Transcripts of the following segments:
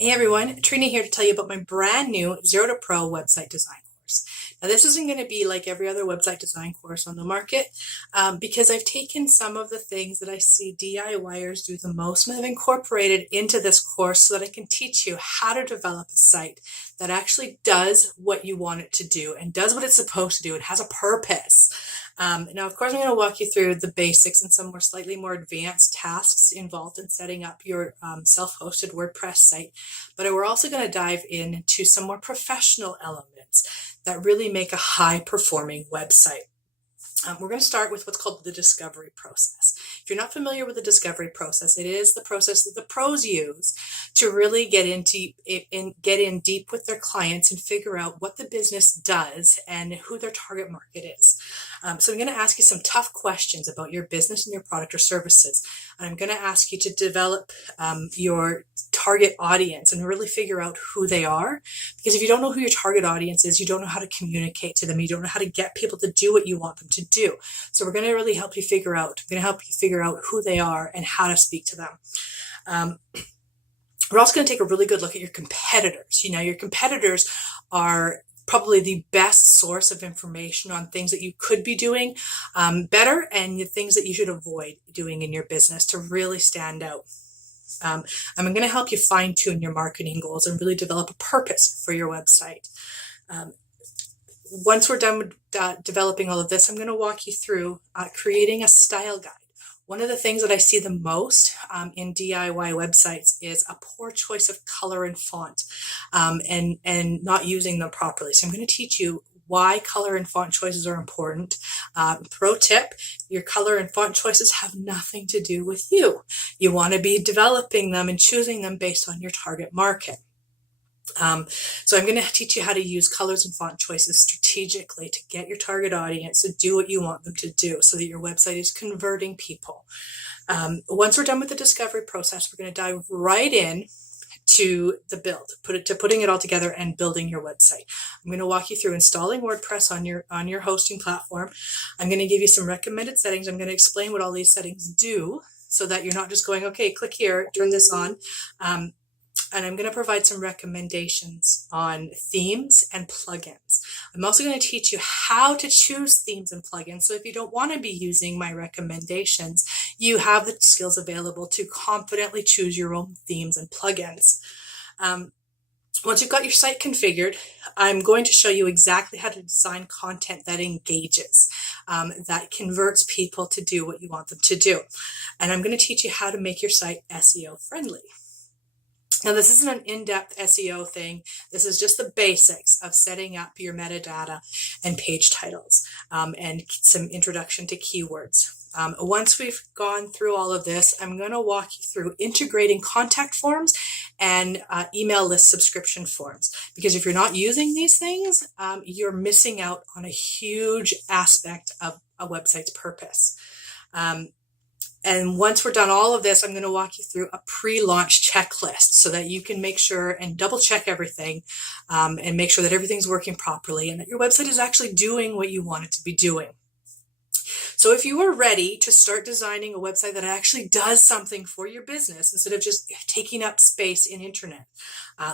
Hey everyone, Trina here to tell you about my brand new Zero to Pro website design course. Now this isn't going to be like every other website design course on the market because I've taken some of the things that I see DIYers do the most and I've incorporated into this course so that I can teach you how to develop a site that actually does what you want it to do and does what it's supposed to do. It has a purpose. Now, of course, I'm going to walk you through the basics and some slightly more advanced tasks involved in setting up your self-hosted WordPress site. But we're also going to dive into some more professional elements that really make a high-performing website. We're going to start with what's called the discovery process. If you're not familiar with the discovery process, it is the process that the pros use to really get in deep with their clients and figure out what the business does and who their target market is. So I'm going to ask you some tough questions about your business and your product or services. And I'm going to ask you to develop your target audience and really figure out who they are. Because if you don't know who your target audience is, you don't know how to communicate to them. You don't know how to get people to do what you want them to do. So we're going to really help you figure out, who they are and how to speak to them. We're also going to take a really good look at your competitors. Your competitors are probably the best source of information on things that you could be doing better and the things that you should avoid doing in your business to really stand out. I'm going to help you fine-tune your marketing goals and really develop a purpose for your website. Once we're done with developing all of this, I'm going to walk you through creating a style guide. One of the things that I see the most in DIY websites is a poor choice of color and font and not using them properly. So I'm going to teach you why color and font choices are important. Pro tip, your color and font choices have nothing to do with you. You want to be developing them and choosing them based on your target market. So I'm going to teach you how to use colors and font choices strategically to get your target audience to do what you want them to do so that your website is converting people. Once we're done with the discovery process, we're going to dive right in to the build, putting it all together and building your website. I'm going to walk you through installing WordPress on your hosting platform. I'm going to give you some recommended settings. I'm going to explain what all these settings do so that you're not just going, okay, click here, turn this on. And I'm going to provide some recommendations on themes and plugins. I'm also going to teach you how to choose themes and plugins. So if you don't want to be using my recommendations, you have the skills available to confidently choose your own themes and plugins. Once you've got your site configured, I'm going to show you exactly how to design content that engages, that converts people to do what you want them to do. And I'm going to teach you how to make your site SEO friendly. Now, this isn't an in-depth SEO thing. This is just the basics of setting up your metadata and page titles and some introduction to keywords. Once we've gone through all of this, I'm going to walk you through integrating contact forms and email list subscription forms. Because if you're not using these things, you're missing out on a huge aspect of a website's purpose. And once we're done all of this, I'm going to walk you through a pre-launch checklist so that you can make sure and double check everything and make sure that everything's working properly and that your website is actually doing what you want it to be doing. So if you are ready to start designing a website that actually does something for your business instead of just taking up space in internet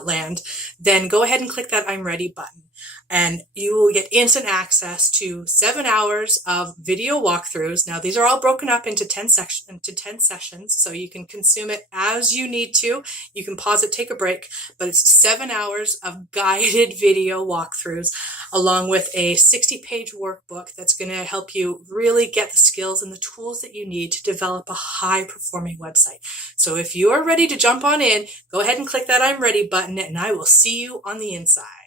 land, then go ahead and click that I'm ready button. And you will get instant access to 7 hours of video walkthroughs. Now, these are all broken up into 10 sessions, so you can consume it as you need to. You can pause it, take a break, but it's 7 hours of guided video walkthroughs, along with a 60-page workbook that's going to help you really get the skills and the tools that you need to develop a high-performing website. So if you are ready to jump on in, go ahead and click that I'm ready button, and I will see you on the inside.